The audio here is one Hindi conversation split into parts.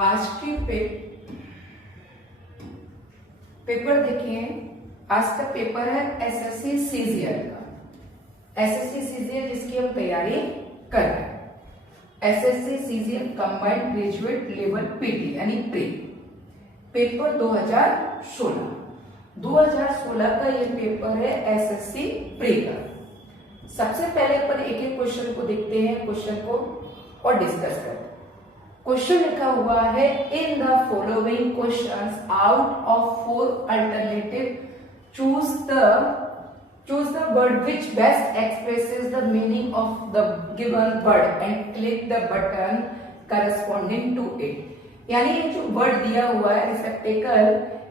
आज की पेपर देखिए। आज का पेपर है एसएससी सीजीएल का। एसएससी सीजीएल जिसकी हम तैयारी कर रहे हैं, SSC CGL combined graduate level PT यानी प्री पेपर 2016 का ये पेपर है एसएससी प्री का। सबसे पहले अपन एक एक क्वेश्चन को देखते हैं, क्वेश्चन को और डिस्कस करते हैं। क्वेश्चन लिखा हुआ है, in the following questions out of 4 alternative choose the word which best expresses the meaning of the given word and click the button corresponding to it. यानी ये जो वर्ड दिया हुआ है रिसेप्टेकल,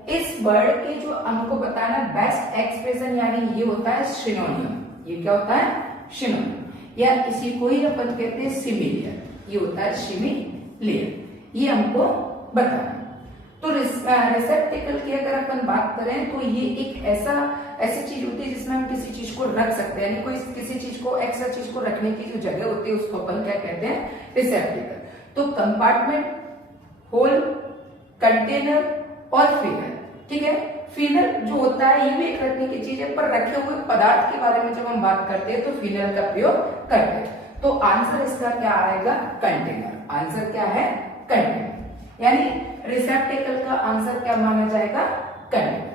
इस वर्ड के जो हमको बताना बेस्ट एक्सप्रेशन यानी ये होता है सिनोनिम। ये क्या होता है? सिनोनिम, या इसी को ही अपन कहते हैं सिमिलियर। ये होता है सिमिलियर, ये हमको बताना। तो रिसेप्टेकल की अगर अपन बात करें तो ये एक ऐसी चीज होती है जिसमें हम किसी चीज को रख सकते हैं, यानी कोई किसी चीज को एक्स्ट्रा चीज को रखने की जो जगह होती है उसको अपन क्या कहते हैं? रिसेप्टेकल। तो कंपार्टमेंट, होल, कंटेनर और फिनल। ठीक है, फिनल जो होता है ये भी एक रखने की चीज है, पर रखे हुए पदार्थ के बारे में जब हम बात करते हैं तो फिनल का प्रयोग करते हैं। तो आंसर इसका क्या आएगा? कंटेनर। आंसर क्या है? कंटेनर। यानी रिसेप्टेकल का आंसर क्या माना जाएगा? कंटेनर।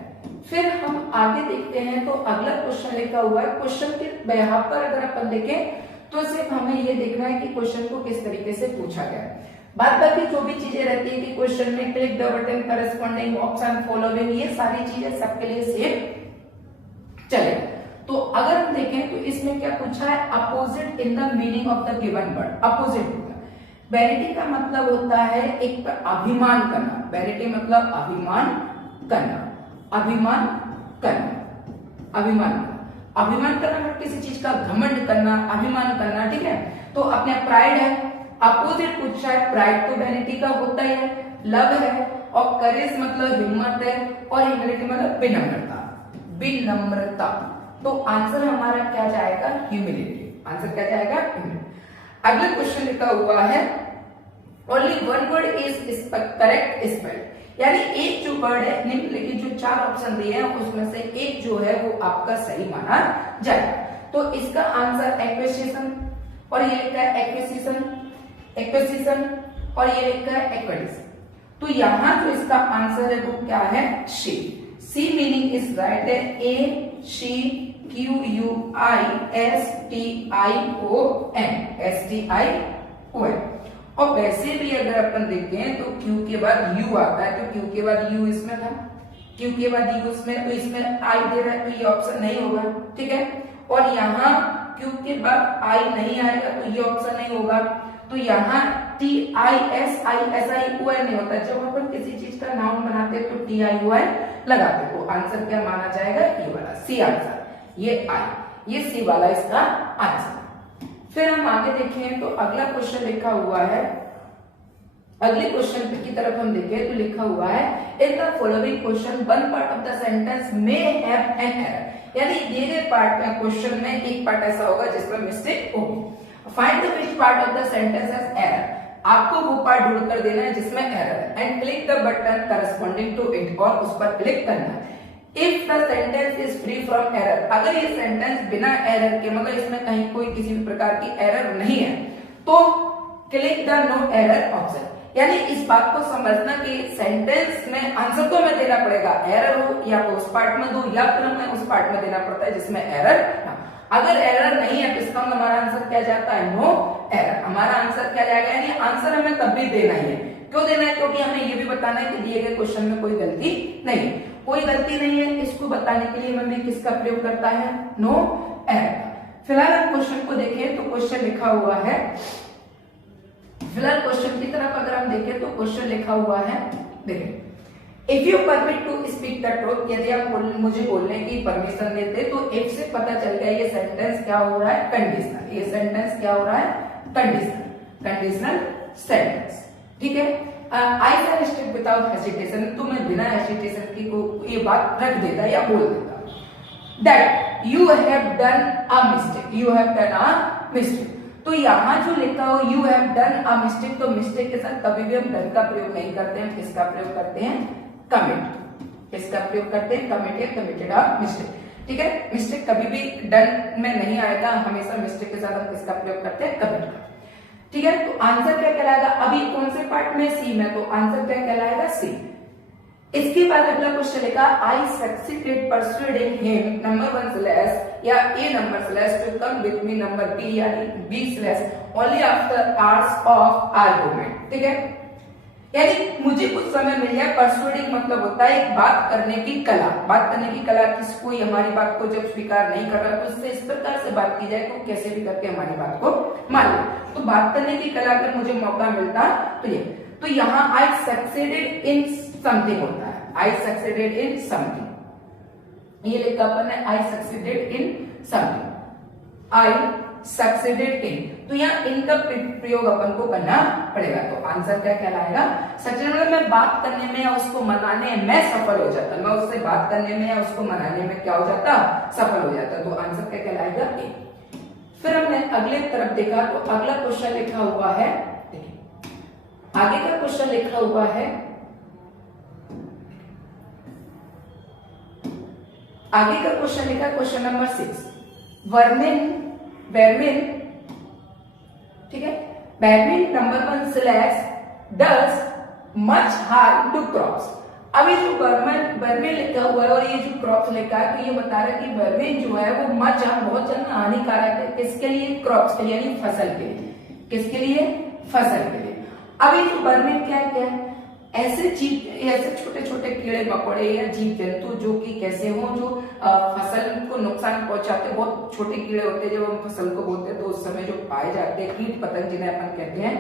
फिर हम आगे देखते हैं तो अगला क्वेश्चन लिखा हुआ है। क्वेश्चन के यहाँ पर अगर अपन देखें तो सिर्फ हमें ये देखना है कि क्वेश्चन को किस तरीके से पूछा गया है। बात बाकी जो भी चीजें रहती है कि क्वेश्चन में click the button corresponding option following, ये सारी चीजें सबके लिए सेम चलेगा। तो अगर हम देखें तो इसमें क्या पूछा है? Opposite in the meaning of the given word. Opposite होता है, वैनिटी का मतलब होता है एक पर अभिमान करना। वैनिटी मतलब अभिमान करना, अभिमान करना, अभिमान करना मतलब किसी चीज का घमंड करना, अभिमान करना। ठीक है, तो अपने प्राइड है, अपोजिट पूछा है। प्राइड तो वैनिटी का होता ही है, लव है, और करेज मतलब हिम्मत है, और ह्यूमिलिटी मतलब विनम्रता। तो आंसर हमारा क्या जाएगा? ह्यूमिलिटी। आंसर क्या जाएगा? ह्यूमिलिटी। अगला क्वेश्चन लिखा हुआ है, only one word is correct spelled. यानी एक जो वर्ड है, निम्नलिखित जो 4 ऑप्शन दिए हैं उसमें से एक जो है वो आपका सही माना जाएगा। तो इसका आंसर एक्विजिशन, और ये लिखा है एक्विजिशन, और ये लिखा है एक्विजिशन। तो यहां जो इसका आंसर है वो क्या है? She. C meaning is right है ए शी QUISTION, STION। और वैसे भी अगर अपन देखें तो Q के बाद U आता है, तो Q के बाद U इसमें था, Q के बाद U इसमें, तो इसमें I दे रहा है तो ये ऑप्शन नहीं होगा। ठीक है, और यहाँ Q के बाद I नहीं आएगा तो ये ऑप्शन नहीं होगा। तो यहाँ TISION नहीं होता। जब अपन किसी चीज का नाउन बनाते हैं तो TION लगाते हैं। तो आंसर क्या माना जाएगा? ये वाला सी आंसर, ये I, ये सी वाला इसका आंसर। फिर हम आगे देखें तो अगला क्वेश्चन लिखा हुआ है, अगले क्वेश्चन की तरफ हम देखें तो लिखा हुआ है, in the following question one part of the sentence may have an error. यानी दिए गए पार्ट में क्वेश्चन में एक पार्ट ऐसा होगा जिसमें मिस्टेक होगी। Find the which part of the sentence has error. आपको वो पार्ट ढूंढ कर देना है जिसमें एरर है, and click the button corresponding to it, और उस पर क्लिक करना है। If the sentence is free from error, अगर ये सेंटेंस बिना एरर के, मतलब इसमें कहीं कोई किसी भी प्रकार की एरर नहीं है, तो click the no error option. यानी इस बात को समझना कि सेंटेंस में आंसर तो हमें देना पड़ेगा, एरर हो या तो उस पार्ट में दो या फिर हमें उस पार्ट में देना पड़ता है जिसमें एरर ना। अगर एरर नहीं है तो इसका हमारा आंसर क्या जाता है? No error. हमारा आंसर क्या जाएगा? यानी आंसर हमें तब भी देना ही है। क्यों देना है? क्योंकि हमें ये भी बताना है कि दिए गए क्वेश्चन में कोई गलती नहीं, कोई गलती नहीं है। इसको बताने के लिए हमें किसका प्रयोग करता है? No error. फिलहाल हम क्वेश्चन को देखें तो क्वेश्चन लिखा हुआ है, फिलहाल क्वेश्चन की तरफ अगर हम देखें तो क्वेश्चन लिखा हुआ है, देखें, if you permit to speak the truth, यदि आप मुझे बोलने की परमिशन देते तो इफ से पता चल गया ये सेंटेंस क्या हो रहा है? कंडीशनल। ये सेंटेंस क्या हो रहा है? Conditional sentence. ठीक है, I can stick without hesitation, तो मैं बिना हेजिटेशन की को ये बात रख देता या बोल देता that you have done a mistake, you have done a mistake. तो यहाँ जो लिखा हो you have done a mistake, तो मिस्टेक के साथ कभी भी हम डन का प्रयोग नहीं करते हैं, किसका प्रयोग करते हैं, कमिट। इसका प्रयोग करते हैं कमिट या कमिटेड अ मिस्टेक। ठीक है, मिस्टेक कभी भी डन में नहीं आएगा, हमेशा मिस्टेक के साथ हम किसका प्रयोग करते हैं, कमिट का। ठीक है, तो आंसर क्या कहलाएगा, अभी कौन से पार्ट में, सी में, तो आंसर क्या कहलाएगा, सी। इसके बाद अगला क्वेश्चन लिखा, I succeeded persuading him number 1 slash या A number slash to come with me number B यानी B slash only after hours of argument. ठीक है, यानी मुझे कुछ समय मिल जाए। परसुएडिंग मतलब होता है एक बात करने की कला, बात करने की कला, किसी कोई हमारी बात को जब स्वीकार नहीं कर रहा तो उससे इस प्रकार से बात की जाए तो कैसे भी करके हमारी बात को मान ले। तो बात करने की कला अगर मुझे मौका मिलता तो ये, तो यहाँ आई सक्सेडेड इन समथिंग होता है, आई सक्सेडेड इन समथिंग, ये लिखा अपन है I succeeded in something, I succeeded in, तो यहाँ इनका प्रयोग अपन को करना पड़ेगा। तो आंसर क्या कहलाएगा, सक्सेड मतलब मैं बात करने में या उसको मनाने में सफल हो जाता, मैं उससे बात करने में या उसको मनाने में क्या हो जाता, सफल हो जाता। तो आंसर क्या कहलाएगा, ए। फिर हमने अगले तरफ देखा तो अगला क्वेश्चन लिखा हुआ है, देखिए आगे का क्वेश्चन लिखा हुआ है, आगे का क्वेश्चन लिखा है क्वेश्चन नंबर 6, वर्मिन, ठीक है, vermin number 1 slash does much harm to crops. अब ये जो वर्मिन लिखा हुआ है और ये जो क्रॉप्स लिखा है तो ये बता रहा है कि वर्मिन जो है वो मच हार्म बहुत ज्यादा हानिकारक है, किसके लिए, क्रॉप्स के लिए, यानी फसल के लिए, किसके लिए, फसल के लिए। अब ये जो वर्मिन क्या है, ऐसे जीव, ऐसे छोटे छोटे कीड़े मकोड़े या जीव जंतु जो कि कैसे हो, जो फसल को नुकसान पहुंचाते, बहुत छोटे कीड़े होते हैं जब हम फसल को बोते हैं तो उस समय जो पाए जाते हैं, कीट पतंग जिन्हें अपन कहते हैं,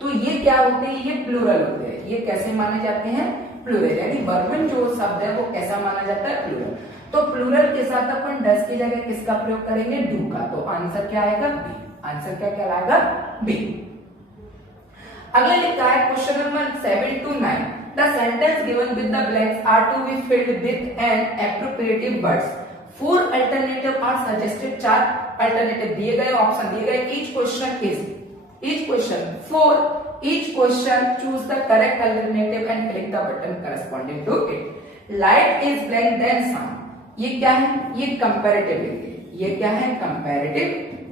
तो ये क्या होते हैं, ये प्लूरल होते हैं। ये कैसे माने जाते हैं, प्लूरल, यानी वर्मिन जो शब्द है वो कैसा माना जाता है, प्लूरल। तो प्लूरल के साथ अपन डस की जगह किसका प्रयोग करेंगे, डू का। तो आंसर क्या आएगा, बी। आंसर क्या कहलाएगा, बी। अगला लिखा है question number 7 to 9, the sentence given with the blanks are to be filled with an appropriative words, 4 alternative are suggested, 4 alternative दिए गए, ऑप्शन दिए गए, each question choose the correct alternative and click the button corresponding to it. Light is blank than sound, ये क्या है, ये कंपैरेटिव डिग्री, ये क्या है, कंपैरेटिव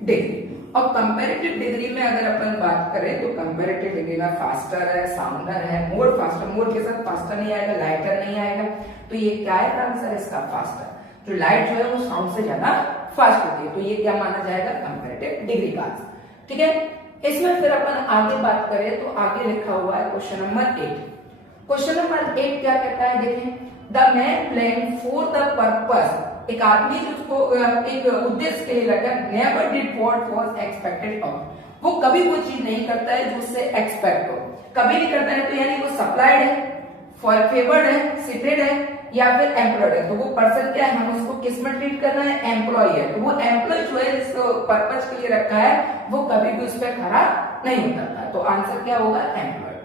डिग्री। और कंपैरेटिव डिग्री में अगर अपन बात करें तो कंपैरेटिव डिग्री में फास्टर है, साउंडर है, मोर फास्टर, मोर के साथ फास्टर नहीं आएगा, लाइटर नहीं आएगा, तो ये क्या है आंसर इसका, फास्टर। जो लाइट जो है वो साउंड से ज्यादा फास्ट होती है, तो ये क्या माना जाएगा, कंपैरेटिव डिग्री का आंसर। ठीक है, इसमें फिर अपन आगे बात करें तो आगे लिखा हुआ है क्वेश्चन नंबर 8। क्वेश्चन नंबर 8 क्या कहता है, देखें, the man playing for the purpose, एक आदमी जिसको एक उद्देश्य के लिए रखा, never did what was expected of, वो कभी वो चीज नहीं करता है जो उससे एक्सपेक्ट हो, कभी नहीं करता है, तो यानी वो सप्लाइड है, फेवर्ड है, सिटेड है या फिर एम्प्लॉयड है। तो वो पर्सन क्या है, हम उसको किस में ट्रीट करना है, एम्प्लॉय है, तो वो एम्प्लॉय जो है जिसको पर्पस के लिए रखा है वो कभी भी उस पर खड़ा नहीं उतरता। तो आंसर क्या होगा, एम्प्लॉयड।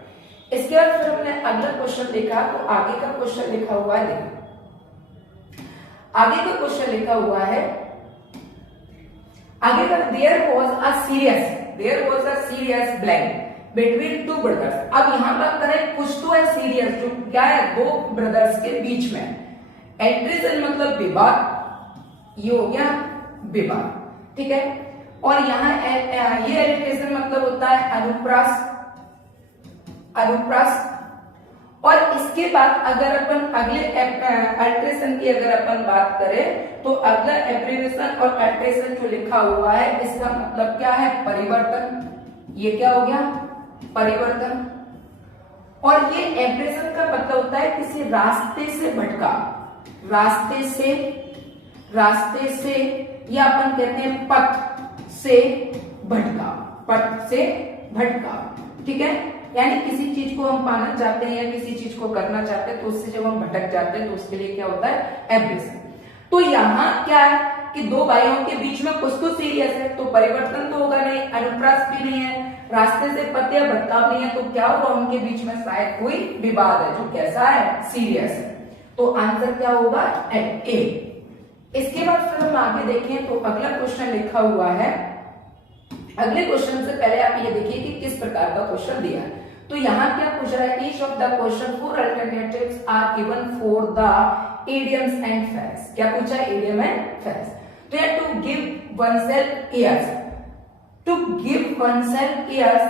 इसके बाद फिर हमने अगला क्वेश्चन देखा, तो आगे का क्वेश्चन लिखा हुआ है, देखिए आगे का क्वेश्चन लिखा हुआ है, आगे का, there was a serious blank between two brothers. अब यहां बात करें कुछ तो है सीरियस, जो क्या है, दो ब्रदर्स के बीच में। एट्रिशन मतलब विवाद, ये हो गया विवाद, ठीक है। और यहाँ ये एट्रिशन मतलब होता है अनुप्रास, और इसके बाद अगर अपन अगले अल्ट्रेशन की अगर अपन बात करें तो अगला एब्रिविएशन और अल्ट्रेशन जो लिखा हुआ है इसका मतलब क्या है, परिवर्तन। ये क्या हो गया, परिवर्तन। और ये एब्रेशन का मतलब होता है किसी रास्ते से भटका, रास्ते से या अपन कहते हैं पथ से भटका, ठीक है। यानी किसी चीज को हम पाना चाहते हैं या किसी चीज को करना चाहते हैं तो उससे जब हम भटक जाते हैं तो उसके लिए क्या होता है, एब्रेशन। तो यहाँ क्या है कि दो भाइयों के बीच में कुछ तो सीरियस है, तो परिवर्तन तो होगा नहीं, अनुप्रास भी नहीं है, रास्ते से पथ या भटकाव नहीं है, तो क्या होगा, उनके बीच में शायद कोई विवाद है जो कैसा है, सीरियस है। तो आंसर क्या होगा, ए। इसके बाद फिर हम आगे देखें तो अगला क्वेश्चन लिखा हुआ है, अगले क्वेश्चन से पहले आप ये देखिए कि किस प्रकार का क्वेश्चन दिया है। तो यहाँ क्या पूछ रहा है, each of the question 4 alternatives are given for the idioms and phrase. क्या पूछा है, इडियम एंड फ्रेज। तो यार to give oneself airs, to give oneself airs,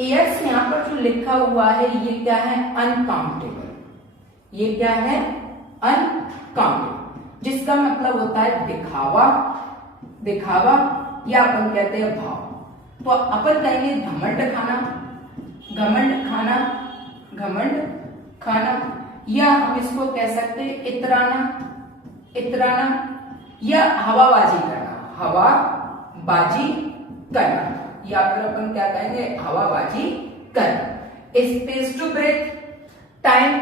airs यहाँ पर जो लिखा हुआ है ये क्या है, अनकाउंटेबल। ये क्या है, अनकाउंटेबल, जिसका मतलब होता है दिखावा, दिखावा या अपन कहते हैं भाव। तो अपन कहेंगे घमंड खाना, घमंड खाना, घमंड खाना, या हम इसको कह सकते हैं इतराना, इतराना, या हवाबाजी करना, हवाबाजी करना, या फिर अपन क्या कहेंगे, हवाबाजी करना। Space to breathe, time,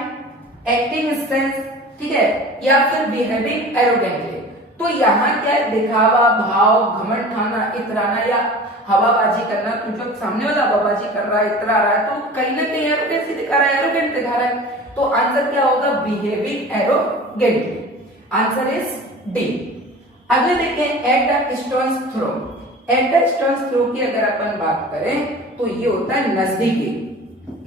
acting strength, ठीक है, या फिर बिहेविंग एरोगेंटली। तो यहाँ क्या है, दिखावा, भाव, घमंड खाना, इतराना या हवाबाजी करना। तो जो सामने वाला हवाबाजी कर रहा है, इतरा रहा है, तो कहीं ना कहीं एरोगेंसी दिखा रहा है, एरोगेंट दिखा रहा है। तो आंसर क्या होगा, behaving arrogantly. Answer is D. अगले देखें, at the stone's throw. At the stone's throw की अगर अपन बात करें तो ये होता है नजदीकी,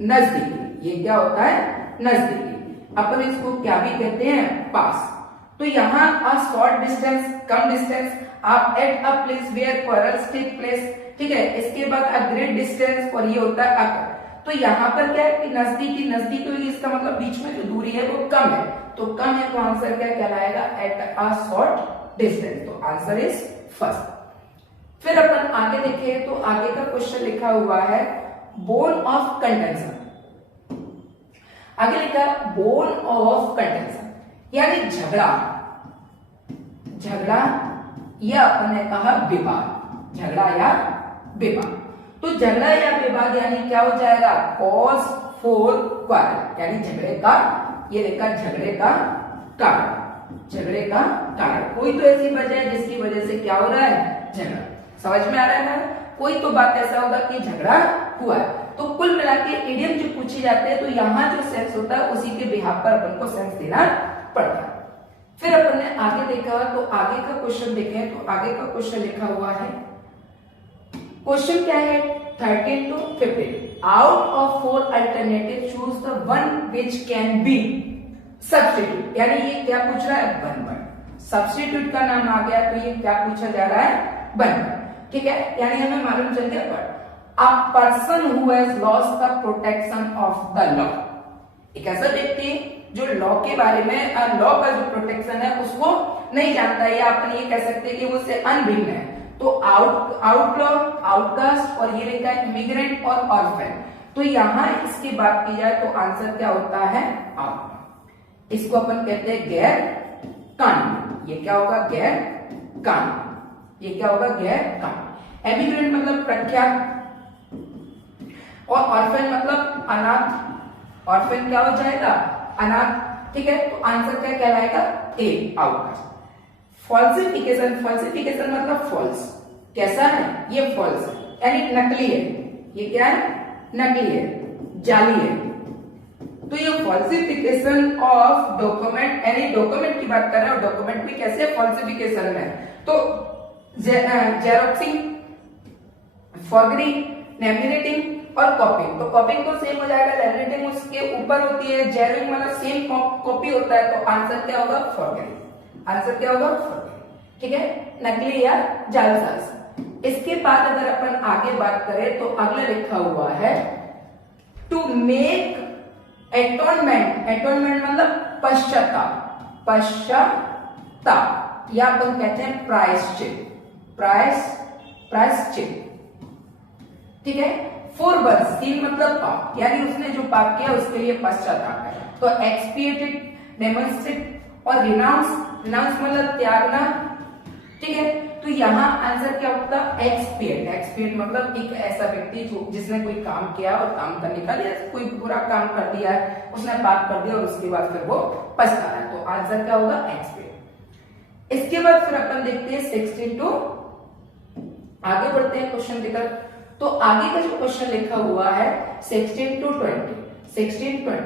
नजदीकी। ये क्या होता है, नजदीकी। अपन इसको क्या भी कहते हैं, पास। तो यहाँ अ शॉर्ट डिस्टेंस, कम डिस्टेंस, आप at a place where quarrels take place, ठीक है। इसके बाद अ ग्रेट डिस्टेंस, और ये होता है अकर। तो यहाँ पर क्या है कि नजदीकी, नजदीक हुई, इसका मतलब बीच में जो दूरी है वो कम है। तो कम है तो आंसर क्या कहलाएगा, एट अ शॉर्ट डिस्टेंस। तो आंसर इज फर्स्ट। फिर अपन आगे देखें तो आगे का क्वेश्चन लिखा हुआ है बोन ऑफ कंटेंशन। आगे लिखा बोन ऑफ कंटेंशन यानी झगड़ा, झगड़ा या अपन ने कहा विवाद, झगड़ा या विवाद। तो झगड़ा या विवाद यानी क्या हो जाएगा, कॉज फॉर क्वारल, यानी झगड़े का, ये लिखा झगड़े का कारण, झगड़े का कारण। कोई तो ऐसी वजह है जिसकी वजह से क्या हो रहा है, झगड़ा। समझ में आ रहा है ना, कोई तो बात ऐसा होगा कि झगड़ा हुआ है। तो कुल मिला के इडियम जो पूछे जाते हैं तो यहाँ जो सेंस होता है उसी के बिहाफ पर अपन को सेंस देना पड़ता है। फिर अपन ने आगे देखा तो आगे का क्वेश्चन देखें तो आगे का क्वेश्चन लिखा हुआ है, क्वेश्चन क्या है, 13 to 15 out of 4 alternative choose the one which can be substitute. यानी ये क्या पूछ रहा है, वन वर्ड। सब्स्टिट्यूट का नाम आ गया तो ये क्या पूछा जा रहा है, वन वर्ड, ठीक है। यानी हमें मालूम चल गया word. A person who has lost the protection of the law, एक ऐसा व्यक्ति जो लॉ के बारे में, लॉ का जो प्रोटेक्शन है उसको नहीं जानता है, या अपन ये कह सकते हैं कि वो उससे अनभिन्न है। तो आउटलॉ, आउटकास्ट, और ये लिखा है इमिग्रेंट और ऑर्फन। तो यहां इसकी बात की जाए तो आंसर क्या होता है, आउट। इसको अपन कहते हैं गैर कानूनी। ये क्या होगा, गैर कानूनी। ये क्या होगा, गैर कानूनी। एमिग्रेंट मतलब प्रख्यात, और ऑर्फन मतलब अनाथ। ऑर्फन क्या हो जाएगा, अनाथ, ठीक है। तो आंसर क्या कहलाएगा, ए, आउटकास्ट। फॉल्सिफिकेशन, फॉल्सिफिकेशन मतलब फॉल्स, कैसा है, ये फॉल्स है यानी नकली है। ये क्या है, नकली है, जाली है। तो ये फॉल्सिफिकेशन ऑफ डॉक्यूमेंट, यानी डॉक्यूमेंट की बात कर रहे हैं, और डॉक्यूमेंट भी कैसे फॉल्सिफिकेशन में, तो जेरोक्सिंग, फॉर्जरी, लैमिनेटिंग और कॉपिंग। तो कॉपिंग तो सेम हो जाएगा, लैमिनेटिंग उसके ऊपर होती है, जेरोइंग मतलब सेम कॉपी होता है। तो आंसर क्या होगा, फॉर्जरी। आंसर क्या होगा, फॉर्जरी, ठीक है, नकली या जालसाज। इसके बाद अगर अपन आगे बात करें तो अगला लिखा हुआ है टू मेक एटोनमेंट। एटोनमेंट मतलब पश्चाताप, पश्चाताप, या अपन कहते हैं प्रायश्चित, प्रायश्चित, ठीक है। फॉर वन सिन मतलब पाप, यानी उसने जो पाप किया उसके लिए पश्चाताप है। तो एक्सपिएटेड, डेमोन्स्ट्रेट और रिनाउंस, रिनाउंस मतलब त्यागना, ठीक है। तो यहाँ आंसर क्या होता है, एक्सपिएट। एक्सपिएट मतलब एक ऐसा व्यक्ति जो जिसने कोई काम किया और काम करने का लिए कोई बुरा काम कर दिया है, उसने पाप कर दिया और उसके बाद फिर वो पछता रहा है। तो आंसर क्या होगा, एक्सपिएट। इसके बाद फिर अपन देखते हैं 16 टू, आगे बढ़ते हैं क्वेश्चन की तरफ। तो आगे का जो क्वेश्चन लिखा हुआ है 16 to 20, 16-20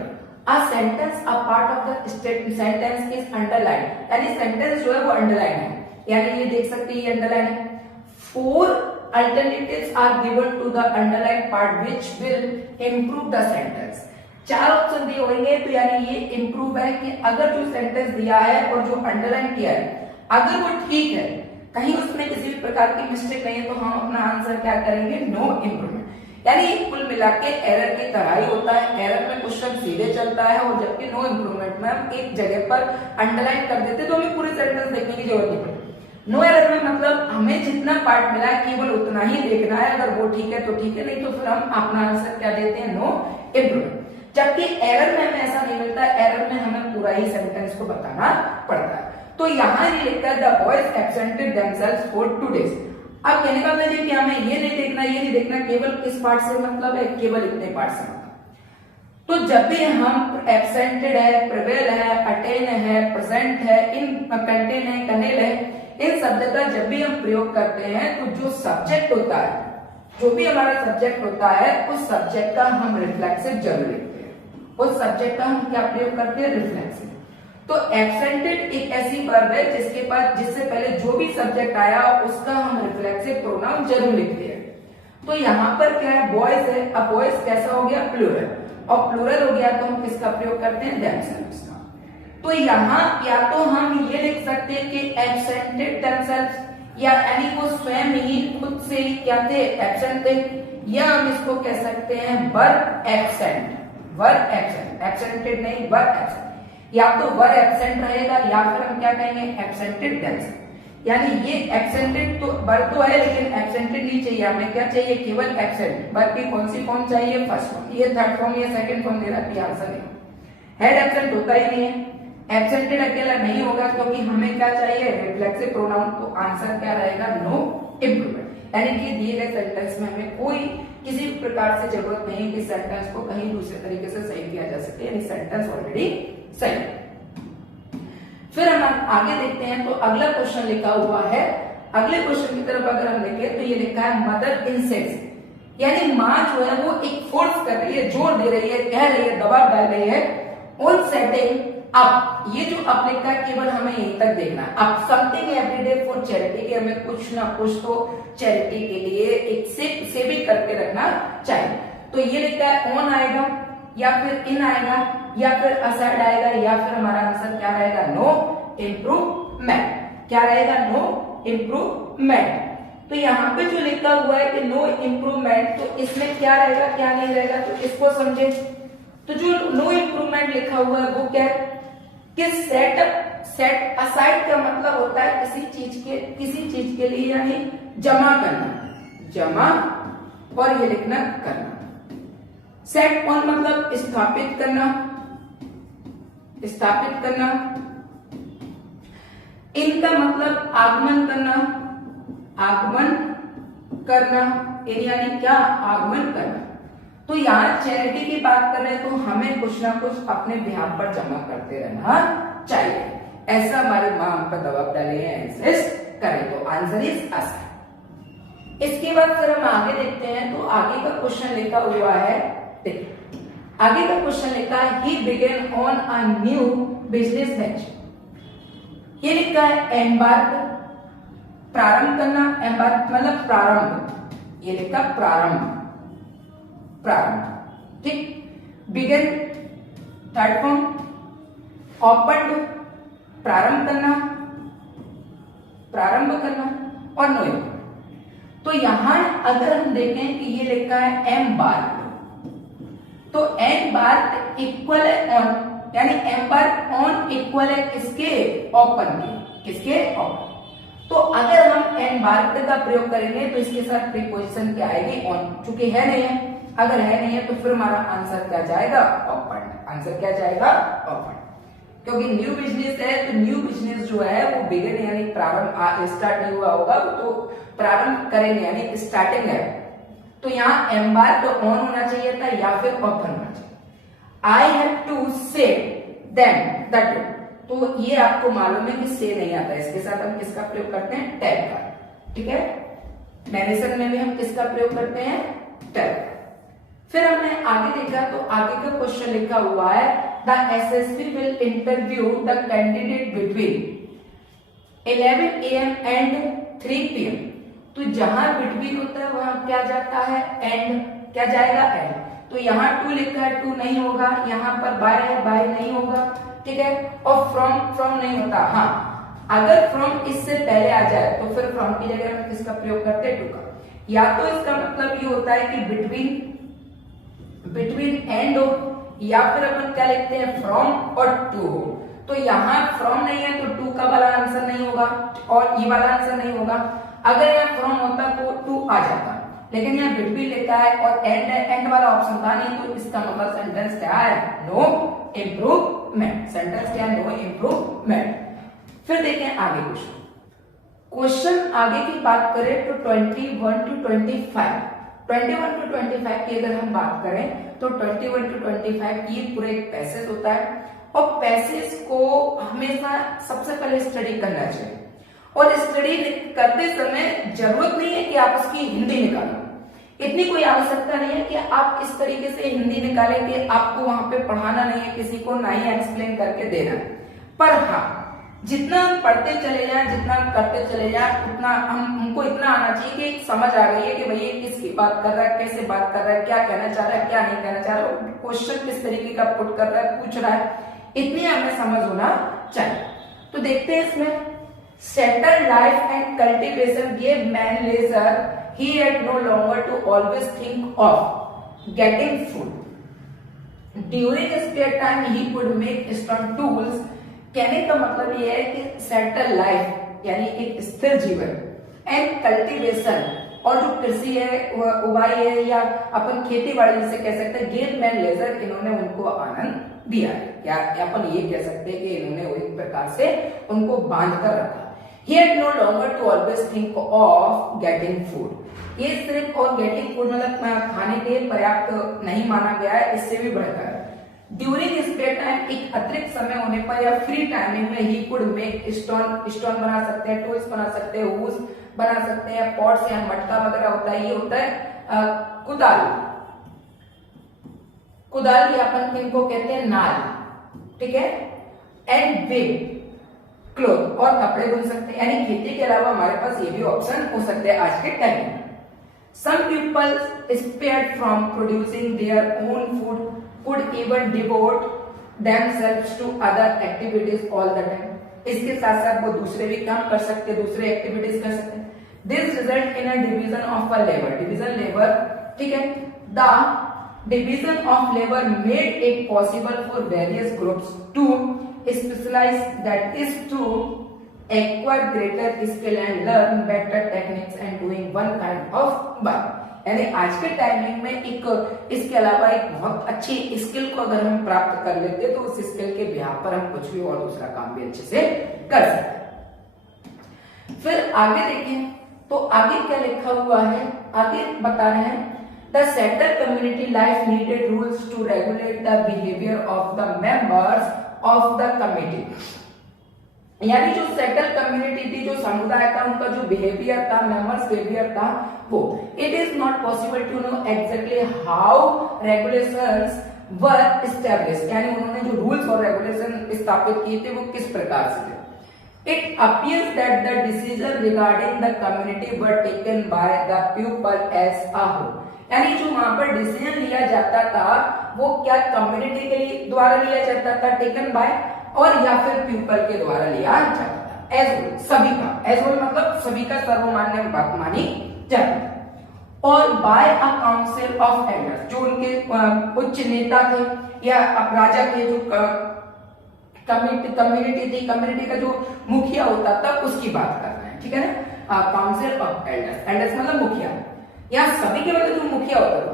A sentence a part of the sentence is underlined, यानी सेंटेंस जो है वो अंडरलाइन है, यानी ये देख सकते हैं ये अंडरलाइन है। 4 alternatives are given to the underlined part which will improve the sentence. 4 option दिए होंगे, तो यानी ये इंप्रूव है कि अगर जो सेंटेंस दिया है और जो अंडरलाइन किया है अगर वो ठीक है, कहीं उसमें किसी भी प्रकार की मिस्टेक नहीं है, तो हम अपना आंसर क्या करेंगे, नो इम्प्रूवमेंट। यानी कुल मिला के एरर की तरह ही होता है, एरर में क्वेश्चन सीधे चलता है और जबकि नो इम्प्रूवमेंट में हम एक जगह पर अंडरलाइन कर देते तो हमें पूरी सेंटेंस देखने की जरूरत नहीं पड़ती। नो एरर में मतलब हमें जितना पार्ट मिला है केवल उतना ही देखना है, अगर वो ठीक है तो ठीक है, नहीं तो फिर हम अपना आंसर क्या देते हैं, नो इम्प्रूवमेंट। जबकि एरर में हमें ऐसा नहीं मिलता, एरर में हमें पूरा ही सेंटेंस को बताना पड़ता है। तो यहाँ ये लिखा है the boys absented themselves for 2 days। अब कहने का मतलब कि हमें ये नहीं देखना केवल किस पार्ट से मतलब है, केवल इतने पार्ट से मतलब। तो जब भी हम एब्सेंटेड है, प्रिवेल है, अटेन है, प्रेजेंट है, इन कंटेन है, कनेल है, इन शब्द का जब भी हम प्रयोग करते हैं तो जो सब्जेक्ट होता है, जो भी हमारा सब्जेक्ट होता है उस सब्जेक्ट का हम रिफ्लेक्सिव जरूर लिखते हैं, उस सब्जेक्ट का हम क्या प्रयोग करते हैं, रिफ्लेक्सिव। तो एब्सेंटेड एक ऐसी वर्ब है जिसके पास जिससे पहले जो भी सब्जेक्ट आया उसका हम रिफ्लेक्सिव प्रोनाउन जरूर लिखते हैं। तो यहाँ पर क्या है, बॉयज है। अब बॉयज कैसा हो गया, प्लूरल, और प्लूरल हो गया तो हम किसका प्रयोग करते हैं, देमसेल्व्स का। तो यहाँ या तो हम ये लिख सकते हैं कि एब्सेंटेड देमसेल्व्स, या यानी वो स्वयं ही खुद से ही क्या थे, एब्सेंट थे, या हम इसको कह सकते हैं वर एब्सेंट, वर एब्सेंट, एब्सेंटेड नहीं वर एब्सेंट, या तो वर एब्सेंट रहेगा या फिर हम क्या कहेंगे, एब्सेंटेड देमसेल्व्स। यानी ये एब्सेंटेड तो वर तो है लेकिन एब्सेंटेड नहीं चाहिए, हमें क्या चाहिए, केवल एब्सेंट। वर की कौन सी फॉर्म चाहिए, फर्स्ट फॉर्म, ये थर्ड फॉर्म या सेकंड फॉर्म दे रहा है, आंसर नहीं। हेड एब्सेंट होता ही नहीं है, एब्सेंटेड अकेला नहीं होगा क्योंकि हमें क्या चाहिए, रिफ्लेक्सिव प्रोनाउन, तो आंसर क्या रहेगा, नो इम्प्रूवमेंट। यानी कि दिए गए सेंटेंस में हमें कोई किसी प्रकार से जरूरत नहीं कि सेंटेंस को कहीं दूसरे तरीके से सही किया जा सके, यानी सेंटेंस ऑलरेडी सही। फिर हम आगे देखते हैं तो अगला क्वेश्चन लिखा हुआ है, अगले क्वेश्चन की तरफ अगर हम देखें तो ये लिखा है मदर इंसिस्ट्स, यानी माँ जो है वो एक फोर्स कर रही है, जोर दे रही है, कह रही है, दबाव डाल रही है, ऑन सेटिंग अप। ये जो अप लिखा है केवल हमें यहीं तक देखना है, up something everyday for charity, कि हमें कुछ ना कुछ तो चैरिटी के लिए एक सेविंग करके रखना चाहिए। तो ये लिखा है ऑन आएगा या फिर इन आएगा या फिर असाइड आएगा, या फिर हमारा आंसर क्या रहेगा, नो इम्प्रूवमेंट। क्या रहेगा, नो इम्प्रूवमेंट। तो यहाँ पे जो लिखा हुआ है कि नो इम्प्रूवमेंट, तो इसमें क्या रहेगा क्या नहीं रहेगा, तो इसको समझे। तो जो नो इम्प्रूवमेंट लिखा हुआ है वो क्या है कि सेट असाइड का मतलब होता है किसी चीज के लिए यानी जमा करना, जमा, और ये लिखना करना। सेट ऑन मतलब स्थापित करना, स्थापित करना। इनका मतलब आगमन करना, आगमन करना, यानी क्या, आगमन करना। तो यहाँ चैरिटी की बात कर रहे हैं तो हमें कुछ ना कुछ अपने बिहार पर जमा करते रहना चाहिए, ऐसा हमारे माँ हम पर दबाव डाले हैं, इंसिस्ट करें, तो आंसर इज आंसर। इसके बाद फिर हम आगे देखते हैं तो आगे का क्वेश्चन लिखा हुआ है, देखिए आगे का क्वेश्चन लिखा है ही begin on a new business venture. ये लिखा है एम्बार्क, प्रारंभ करना, एम्बार्क मतलब प्रारंभ, ये लिखा प्रारंभ, प्रारंभ, ठीक। बिगेन थर्ड फॉर्म, ओपन प्रारंभ करना, प्रारंभ करना, और नो। तो यहां अगर हम देखें कि ये लिखा है एम्बार्क, तो एम्बार्क इक्वल है ऑन, यानी एम्बार्क ऑन इक्वल है किसके, ओपन के, किसके, ओपन। तो अगर हम एम्बार्क का प्रयोग करेंगे तो इसके साथ प्रीपोजिशन क्या आएगी, ऑन, चूंकि है नहीं है, अगर है नहीं है तो फिर हमारा आंसर क्या जाएगा, ओपन। आंसर क्या जाएगा, ओपन, क्योंकि न्यू बिजनेस है तो न्यू बिजनेस जो है वो बिगिन यानी प्रारंभ, स्टार्ट नहीं हुआ होगा तो प्रारंभ करेंगे यानी स्टार्टिंग है। तो यहाँ एम्बार्क तो ऑन होना चाहिए था या फिर ओपन होना चाहिए। आई हैव टू से देम दैट, तो ये आपको मालूम है कि से नहीं आता, इसके साथ हम किसका प्रयोग करते हैं, टैब का, ठीक है। नरेशन में भी हम किसका प्रयोग करते हैं, टैब। फिर हमने आगे देखा तो आगे का क्वेश्चन लिखा हुआ है the SSP will interview the candidate between 11 AM and 3 PM। तो जहां बिटवीन होता है वहां क्या जाता है, एंड, क्या जाएगा, एंड। तो यहाँ टू लिखा है, टू नहीं होगा, यहाँ पर बाय है, बाय नहीं होगा, ठीक है। और फ्रॉम नहीं होता, हाँ अगर फ्रॉम इससे पहले आ जाए तो फिर फ्रॉम की जगह हम किसका प्रयोग करते हैं, टू का। या तो इसका मतलब ये होता है कि बिटवीन एंड हो, या फिर अपन क्या लिखते हैं, फ्रॉम और टू हो। तो यहाँ फ्रॉम नहीं है तो टू का वाला आंसर नहीं होगा और ये वाला आंसर नहीं होगा। अगर यहाँ फ्रॉम होता तो टू आ जाता, लेकिन यहाँ बिटवीन लिखा है और एंड है, एंड वाला ऑप्शन था नहीं, तो इसका मतलब सेंटेंस क्या है, नो इम्प्रूवमेंट। सेंटेंस क्या है, नो इम्प्रूवमेंट। फिर देखें आगे क्वेश्चन आगे की बात करें तो 21 to 25 की अगर हम बात करें तो 21 to 25 ये पूरे एक पैसेज होता है, और पैसेज को हमेशा सबसे पहले स्टडी करना चाहिए। और स्टडी करते समय जरूरत नहीं है कि आप उसकी हिंदी निकालो, इतनी कोई आवश्यकता नहीं है कि आप इस तरीके से हिंदी निकालें कि आपको वहां पे पढ़ाना नहीं है किसी को, ना ही एक्सप्लेन करके देना है। पर हाँ, जितना पढ़ते चले जाए, जितना करते चले जाए, उतना हमको इतना आना चाहिए कि एक समझ आ गई है कि भैया किसकी बात कर रहा है, कैसे बात कर रहा है, क्या कहना चाह रहा है, क्या नहीं कहना चाह रहा है, क्वेश्चन किस तरीके का पुट कर रहा है, पूछ रहा है, इतनी हमें समझ होना चाहिए। तो देखते हैं इसमें, settled life and cultivation gave man leisure. He had no longer to always think of getting food. During his spare time, he could make stone tools. कहने का मतलब ये है कि सेटल लाइफ यानी एक स्थिर जीवन, एंड कल्टीवेशन और जो कृषि है, उगाई है, या अपन खेती बाड़ी जिसे कह सकते हैं, गेव मैन लेजर, इन्होंने उनको आनंद दिया है, या अपन ये कह सकते हैं कि इन्होंने एक प्रकार से उनको बांध कर रखा। He had no longer to always think of getting food. ये सिर्फ और गेटिंग फूड मतलब खाने के लिए पर्याप्त नहीं माना गया है, इससे भी बढ़कर ड्यूरिंग स्पेयर टाइम, एक अतिरिक्त समय होने पर या फ्री टाइमिंग में, ही कुड मेक स्टोन बना सकते हैं, टूल्स बना सकते हैं, वूज बना सकते हैं, पॉट्स या मटका वगैरह होता है, ये होता है कुदाल या अपन इनको कहते हैं नाल, ठीक है। एंड विव क्लोथ, और कपड़े बुन सकते हैं, यानी खेती के अलावा हमारे पास ये भी ऑप्शन हो सकते हैं आज के टाइम में। Some people spared from producing their own food could even devote themselves to other activities all the time. इसके साथ साथ वो दूसरे भी काम कर सकते, दूसरे एक्टिविटीज कर सकते। This result in a division of a labor. Division labor, ठीक है। The division of labor made it possible for various groups to specialize, that is to acquire greater skill and learn better techniques and doing one kind of work. यानी आज के टाइमिंग में एक इसके अलावा एक बहुत अच्छी स्किल को अगर हम प्राप्त कर लेते हैं तो उस स्किल के बिहार पर हम कुछ भी और दूसरा काम भी अच्छे से कर सकते हैं। फिर आगे देखें तो आगे क्या लिखा हुआ है, आगे बता रहे हैं The settled community life needed rules to regulate the behavior of the members of the committee. यानी जो सेटल कम्युनिटी थी, जो समुदाय था, उनका जो बिहेवियर था, मेंबर्स बिहेवियर था, वो it is not possible to know exactly how regulations were established, यानी उन्होंने जो रूल्स और रेगुलेशन स्थापित किए थे वो किस प्रकार से थे। It appears that the decision regarding the community were taken by the people as a whole. यानी जो वहां पर डिसीजन लिया जाता था वो क्या कम्युनिटी के द्वारा लिया जाता था, टेकन बाय, और या फिर पीपल के द्वारा लिया जाता था, एज होल, सभी का, एज होल मतलब सभी का सर्वमान्य बात मानी जाती है। और by a council of elders, जो उनके उच्च नेता थे या राजा के जो कम्युनिटी थी, कम्युनिटी का जो मुखिया होता था उसकी बात कर रहे हैं, ठीक है ना। काउंसिल ऑफ एल्डर्स, एल्डर्स मतलब मुखिया, यहाँ सभी के मतलब जो मुखिया होता था।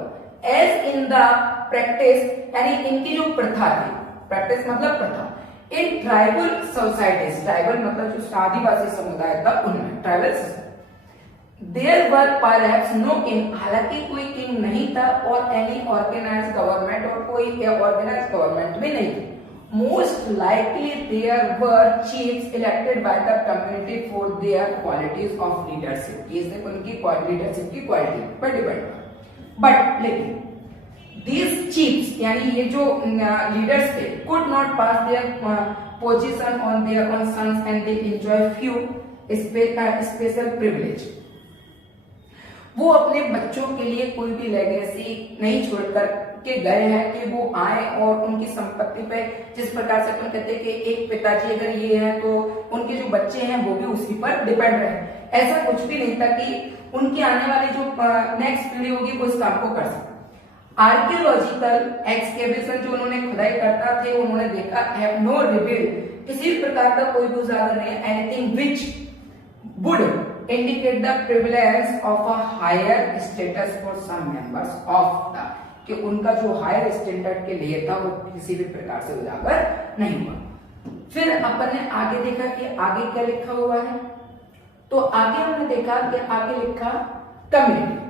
एज इन द प्रैक्टिस, यानी इनकी जो प्रथा थी, प्रैक्टिस मतलब प्रथा, इन ट्राइबल सोसाइटीज, ट्राइबल मतलब जो आदिवासी समुदाय था उनमें, tribal there were perhaps no king, हालांकि कोई किंग नहीं था, और एनी ऑर्गेनाइज्ड गवर्नमेंट, और कोई ऑर्गेनाइज्ड गवर्नमेंट भी नहीं थी। Most likely there were chiefs elected by the community for their qualities of leadership. ये सिर्फ उनकी लीडरशिप की क्वालिटी पर डिपेंड है। बट लेकिन these chiefs यानी ये जो लीडर्स थे could not pass their position on their own sons and they enjoy few special privilege. वो अपने बच्चों के लिए कोई भी लेगेसी नहीं छोड़कर के गए हैं कि वो आए और उनकी संपत्ति पे, जिस प्रकार से अपन कहते हैं कि एक पिताजी अगर ये है तो उनके जो बच्चे हैं वो भी उसी पर डिपेंड रहे, ऐसा कुछ भी नहीं था कि उनकी आने वाली जो नेक्स्ट पीढ़ी होगी वो इस काम को कर सके। आर्कियोलॉजिकल एक्सकेवेशन जो उन्होंने खुदाई करता थे, उन्होंने देखा हैव नो रिवील, किसी भी प्रकार का कोई भी उजागर नहीं है, anything which would indicate the privilege of a higher status for some members of the, कि उनका जो हायर स्टैंडर्ड के लिए था वो किसी भी प्रकार से उजागर नहीं हुआ। फिर अपन ने आगे देखा कि आगे क्या लिखा हुआ है, तो आगे हमने देखा कि आगे लिखा community.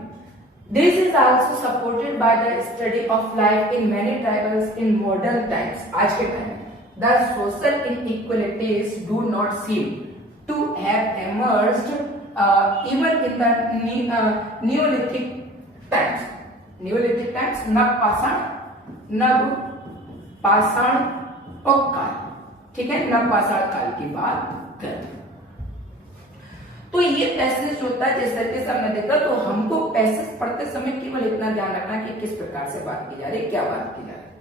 This is also supported by the study of life in many tribals in modern times. आज के टाइम में the social inequalities do not seem to have emerged even in the Neolithic times. Neolithic times नव पाषाण और काल, ठीक है, नव पाषाण काल की बात करते हैं। तो ये पैसेज होता है जिस तरीके से हमने देखा, तो हमको पैसेज पढ़ते समय केवल इतना ध्यान रखना कि किस प्रकार से बात की जा रही है, क्या बात की जा रही है।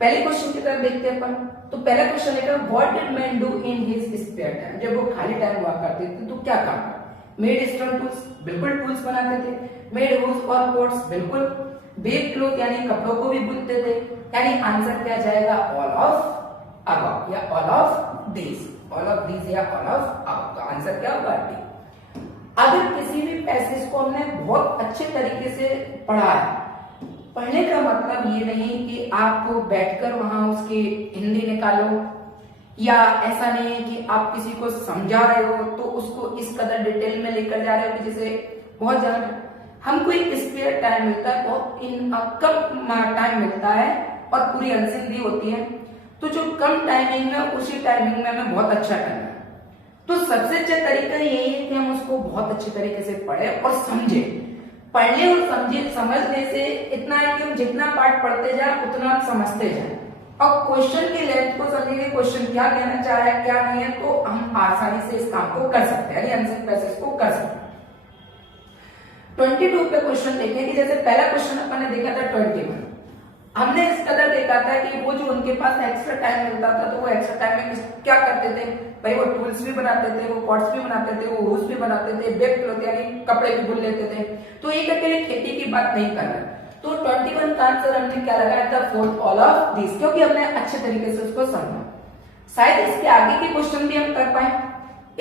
पहले क्वेश्चन की तरफ देखते हैं अपन। तो पहला क्वेश्चन है what did man do in his spare time, जब वो खाली टाइम हुआ करते थे तो क्या काम करते? मेड स्टोन टूल्स, बिल्कुल टूल्स बनाते थे। मेड हुज और पोट्स, बिल्कुल। वेव क्लोथ यानी कपड़ों को भी बुनते थे, यानी आंसर क्या जाएगा? ऑल ऑफ अबव या all of this, all of this या ऑल ऑफ अबव। तो आंसर क्या होगा? डी। अगर किसी भी पैसेज को हमने बहुत अच्छे तरीके से पढ़ा है, पढ़ने का मतलब ये नहीं कि आप बैठकर वहां उसकी हिंदी निकालो, या ऐसा नहीं है कि आप किसी को समझा रहे हो तो उसको इस कदर डिटेल में लेकर जा रहे हो कि जैसे बहुत ज्यादा। हमको एक स्पेयर टाइम मिलता है, बहुत कम टाइम मिलता है और पूरी अनसिंधी होती है, तो जो कम टाइमिंग में उसी टाइमिंग में हमें बहुत अच्छा करना है। तो सबसे अच्छा तरीका यही है कि हम उसको बहुत अच्छे तरीके से पढ़ें और समझें। पढ़ने और समझने से इतना है कि हम जितना पार्ट पढ़ते जाए उतना हम समझते जाए, और क्वेश्चन की लेंथ को समझेंगे, क्वेश्चन क्या कहना चाह रहा है क्या नहीं है, तो हम आसानी से इस काम को कर सकते हैं, यानी आंसर पैसेज को कर सकते हैं। 22 पे क्वेश्चन देखें कि जैसे पहला क्वेश्चन अपन ने देखा था 21, हमने इस कदर देखा था कि वो जो उनके पास एक्स्ट्रा टाइम मिलता था तो वो एक्स्ट्रा टाइम में क्या करते थे भाई, वो टूल्स भी बनाते थे, वो पॉट्स भी बनाते थे, वो हुज भी बनाते थे, वेब क्लॉथ यानी कपड़े भी बुन लेते थे। तो एक अकेले खेती की बात नहीं कर रहा। तो 21 का आंसर हमने क्या लगाया था? फोर्थ ऑल ऑफ दिस, क्योंकि हमने अच्छे तरीके से उसको समझा। शायद इसके आगे के क्वेश्चन भी हम कर पाए।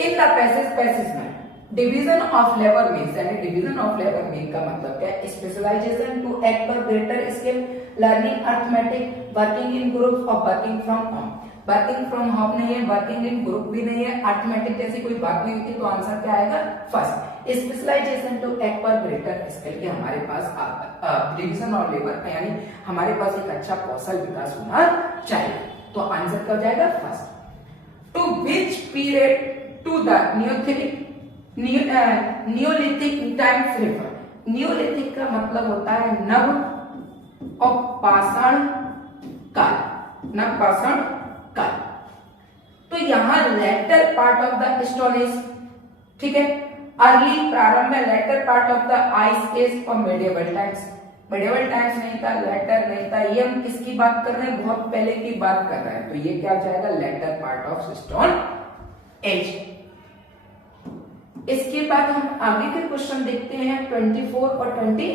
इन द पैसेज में डिवीजन ऑफ लेबर मीन्स, यानी डिवीजन ऑफ लेबर मीन का मतलब क्या है? स्पेशलाइजेशन टू एक्ट पर greater scale, learning arithmetic, working in groups और working from home. Working from home नहीं है, वर्किंग इन ग्रुप भी नहीं है, अर्थमेटिक जैसी कोई बात नहीं होती, तो आंसर क्या आएगा? फर्स्ट। स्पेशलाइजेशन टू एक्ट पर ग्रेटर स्केल, कि हमारे पास डिवीजन ऑफ लेबर यानी हमारे पास एक अच्छा कौशल विकास होना चाहिए, तो आंसर क्या हो जाएगा? First. Do which period do the neolithic times refer. Neolithic का मतलब होता है नव और पाषाण काल, नव पाषाण काल। तो यहां later part of the stone age, ठीक है, अर्ली प्रारंभ में later part of the ice age और मेडिएवल टाइम्स। मेडिएवल टाइम्स नहीं था, लेटर नहीं था, ये हम किसकी बात कर रहे हैं? बहुत पहले की बात कर रहे हैं, तो ये क्या हो जाएगा? Later part of stone age. इसके बाद हम आगे के क्वेश्चन देखते हैं 24 और 25।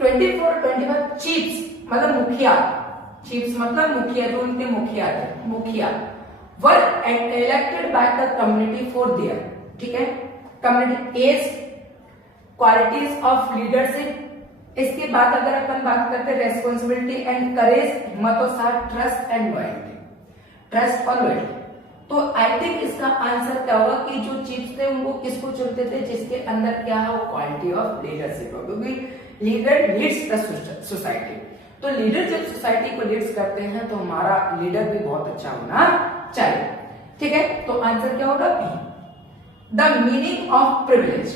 24 और 25 चीफ्स मतलब मुखिया, चीफ्स मतलब मुखिया, जो उनके मुखिया थे, मुखिया were elected by the community for their, ठीक है, community as qualities of leadership. इसके बाद अगर अपन बात करते हैं रेस्पॉन्सिबिलिटी एंड करेज, हिम्मत और साथ, ट्रस्ट एंड लॉयल्टी, ट्रस्ट और लॉयल्टी। तो आई थिंक इसका आंसर क्या होगा कि जो चीफ्स थे उनको किसको चुनते थे? जिसके अंदर क्या है? क्वालिटी ऑफ लीडरशिप हो, क्योंकि लीडर लीड्स द सोसाइटी। तो लीडर जब सोसाइटी को लीड्स करते हैं तो हमारा लीडर भी बहुत अच्छा होना चाहिए, ठीक है। तो आंसर क्या होगा? B. The meaning of privilege,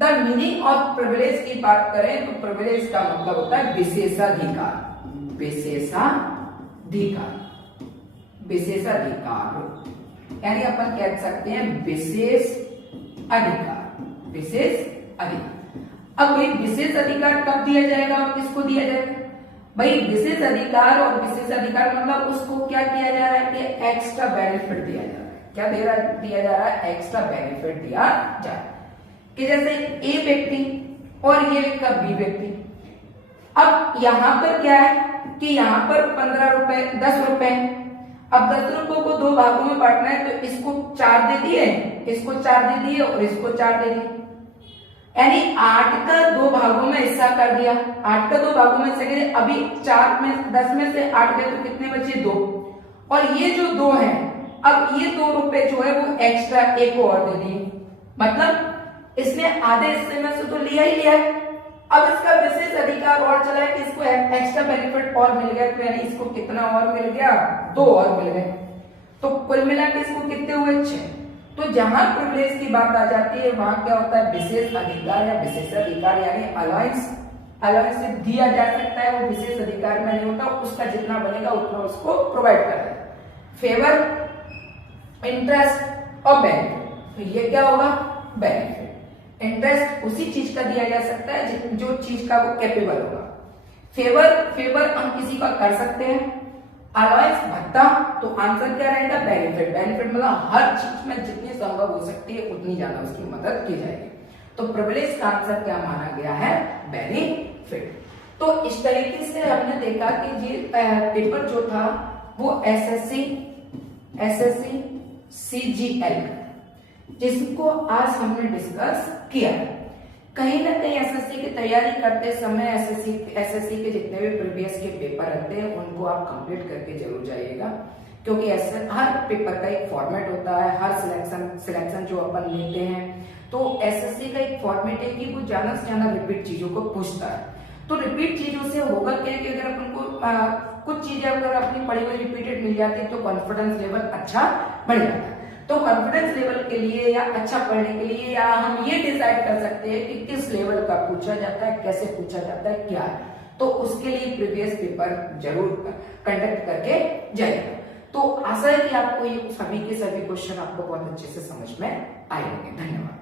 the meaning of privilege की बात करें तो प्रिविलेज का मतलब होता है विशेषाधिकार, विशेषाधिकार, विशेषाधिकार, यानी अपन कह सकते हैं विशेष अधिकार। विशेष अधिकार। अब भाई विशेष अधिकार कब दिया जाएगा और किसको दिया जाएगा? भाई विशेष अधिकार और विशेष अधिकार मतलब उसको क्या किया जा रहा है कि एक्स्ट्रा बेनिफिट दिया जा रहा है। क्या दिया जा रहा है? एक्स्ट्रा बेनिफिट दिया जा रहा है कि जैसे ए व्यक्ति और ये का बी व्यक्ति। अब यहां पर क्या है कि यहां पर 15 रुपए 10 रुपए, अब 10 रुपए को दो भागों में बांटना है तो इसको 4 दे दिए, इसको 4 दे दिए और इसको 4 दे दिए, यानी 8 का 2 भागों में हिस्सा कर दिया। 8 का 2 भागों में हिस्सा, अभी 4 में 10 में से 8 गए तो कितने बचे? 2। और ये जो 2 है, अब ये 2 रुपए जो है वो एक्स्ट्रा एक को और दे दिए, मतलब इसने आधे हिस्से में से तो लिया ही लिया है। अब इसका विशेष अधिकार और चला है कि इसको एक्स्ट्रा बेनिफिट और मिल गया, तो यानी इसको कितना और मिल गया? 2 और मिल गए। तो कुल मिला के इसको कितने हुए? 6। तो जहां प्रिविलेज की बात आ जाती है वहां क्या होता है? विशेष अधिकार या विशेषाधिकार, यानी अलाउंस से दिया जा सकता है, वो विशेष अधिकार में नहीं होता, उसका जितना बनेगा उतना उसको प्रोवाइड करता है। फेवर, इंटरेस्ट और बेनिफिट। तो ये क्या होगा? बेनिफिट। इंटरेस्ट उसी चीज का दिया जा सकता है जो चीज का वो कैपेबल होगा। फेवर हम किसी का कर सकते हैं। अलाउंस भत्ता, तो आंसर क्या रहेगा? बेनिफिट। बेनिफिट मतलब हर चीज में जितनी संभव हो सकती है उतनी ज्यादा उसकी मदद की जाएगी। तो प्रिविलेज का आंसर क्या माना गया है? बेनिफिट। तो इस तरीके से हमने देखा कि ये पेपर जो था वो एसएससी CGL जिसको आज हमने डिस्कस किया। कहीं ना कहीं एसएससी की तैयारी करते समय एसएससी के जितने भी प्रीवियस के पेपर रहते हैं उनको आप कंप्लीट करके जरूर जाइएगा, क्योंकि हर पेपर का एक फॉर्मेट होता है, हर सिलेक्शन जो अपन लेते हैं तो एसएससी का एक फॉर्मेट है कि वो ज्यादा से ज्यादा रिपीट चीजों को पूछता है। तो रिपीट चीजों से होगा क्या कि अगर अपन को कुछ चीजें अगर अपनी पढ़ी हुई रिपीटेड मिल जाती है तो कॉन्फिडेंस लेवल अच्छा बढ़ जाता है। तो कॉन्फिडेंस लेवल के लिए या अच्छा पढ़ने के लिए या हम ये डिसाइड कर सकते हैं कि किस लेवल का पूछा जाता है, कैसे पूछा जाता है, क्या है, तो उसके लिए प्रीवियस पेपर जरूर कंडक्ट करके जाइएगा। तो आशा है कि आपको ये सभी के सभी क्वेश्चन आपको बहुत अच्छे से समझ में आए होंगे। धन्यवाद।